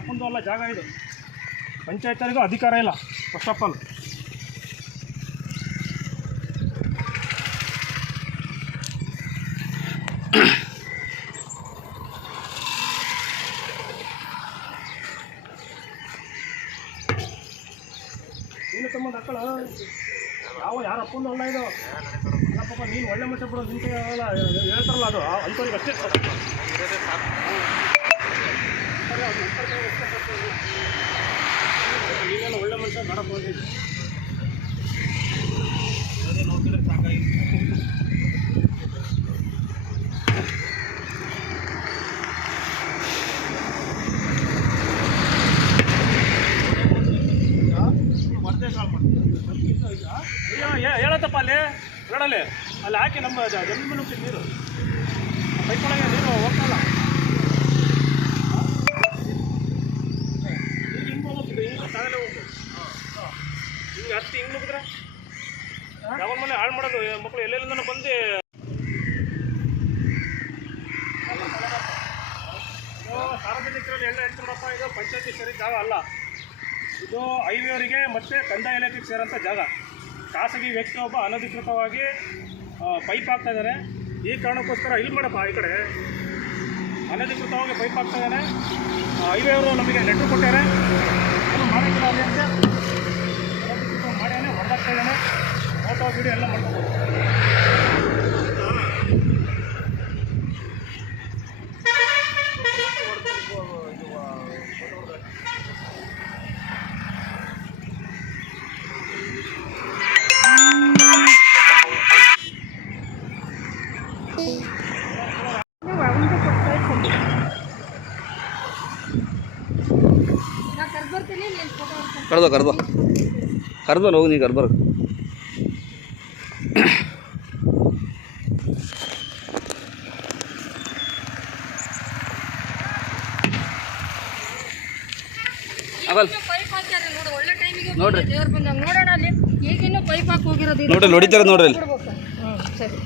ಅಪ್ಪಂದು ಅಲ್ಲ ಜಾಗ ಇದು. ಪಂಚಾಯತ್ರಿಗೂ ಅಧಿಕಾರ ಇಲ್ಲ ಫಸ್ಟ್ ಆಫ್ ಆಲ್. ನೀನು ತಮ್ಮ ಮಕ್ಕಳ ಯಾರ ಅಪ್ಪಂದು ಅಲ್ಲ ಇದು. ಅಲ್ಲ ಪಾಪ ನೀನು ಒಳ್ಳೆ ಮಟ್ಟ ಬಿಡೋ ನಿಂತ ಹೇಳ್ತಾರಲ್ಲ ಅದು ಅಂಥವ್ರಿಗೆ ಅಷ್ಟೇ. ನೀನೇನು ಒಳ್ಳೆ ಮನುಷ್ಯ ಮಾಡಕ್ಕೆ ಹೋಗಿದ್ದು ಅದೇ ನೋಡ್ತಿದ್ರೆ ಸಾಕಾಗಿ. ಹೇಳತ್ತಪ್ಪ ಅಲ್ಲಿ ರೋಡಲ್ಲಿ ಅಲ್ಲಿ ಹಾಕಿ ನಮ್ಮ ಜಮೀನು ನುಗ್ಗಿದ್ದು ನೀರು ಪೈಪೊಳಗೆ ನೀರು ಹೋಗ್ತಲ್ಲ. ಈಗ ಹಿಂಗೆ ಹೋಗ್ತಿದೆ, ಹಿಂಗೆ ಸಾಗಲೇ ಹೋಗ್ತದೆ. ಹಿಂಗೆ ಅಷ್ಟು ಹಿಂಗೆ ನುಗ್ಗಿದ್ರೆ ಯಾವ ಮನೆ ಹಾಳು ಮಾಡೋದು ಮಕ್ಕಳು ಎಲ್ಲೆಲ್ಲಿಂದ ಬಂದು. ಸಾರ್ವಜನಿಕರಲ್ಲಿ ಎಲ್ಲ ಹೇಳ್ತಾರಪ್ಪ, ಇದು ಪಂಚಾಯತಿ ಸೇರಿದ ಜಾಗ ಅಲ್ಲ, ಇದು ಹೈವೇವರಿಗೆ ಮತ್ತು ಕಂದಾಯ ಇಲಾಖೆಗೆ ಸೇರೋಂಥ ಜಾಗ. ಖಾಸಗಿ ವ್ಯಕ್ತಿ ಒಬ್ಬ ಅನಧಿಕೃತವಾಗಿ ಪೈಪ್ ಹಾಕ್ತಾ ಇದ್ದಾರೆ. ಈ ಕಾರಣಕ್ಕೋಸ್ಕರ ಇಲ್ಲಿ ಮಾಡಪ್ಪ, ಈ ಕಡೆ ಅನಧಿಕೃತವಾಗಿ ಪೈಪ್ ಹಾಕ್ತಾ ಇದ್ದಾನೆ. ಹೈವೇ ಅವರು ನಮಗೆ ಲೆಟ್ರ್ ಕೊಟ್ಟಾರೆ, ಏನು ಮಾಡೋಕ್ಕಿಲ್ಲ ಅಲ್ಲಿ ಅಂತ ಅನಧಿಕೃತ ಮಾಡ್ಯಾನೆ, ಹೊಡೆದಾಗ್ತಾ ಇದ್ದಾನೆ. ಫೋಟೋ ವೀಡಿಯೋ ಎಲ್ಲ ಮಾಡ್ಕೋಬೋದು. ಕರ್ದು ಹೋಗಿ ನೀ ಕರ್ಬರ್ ನೋಡ್ರಿ, ನೋಡೋಣ ಅಲ್ಲಿ ಈಗಿನ್ನೂ ಪೈಪ್ ಹಾಕಿ ಹೋಗಿರೋದು ನೋಡ್ರಿ, ನೋಡಿತಾರೆ ನೋಡ್ರಿ. ಸರಿ.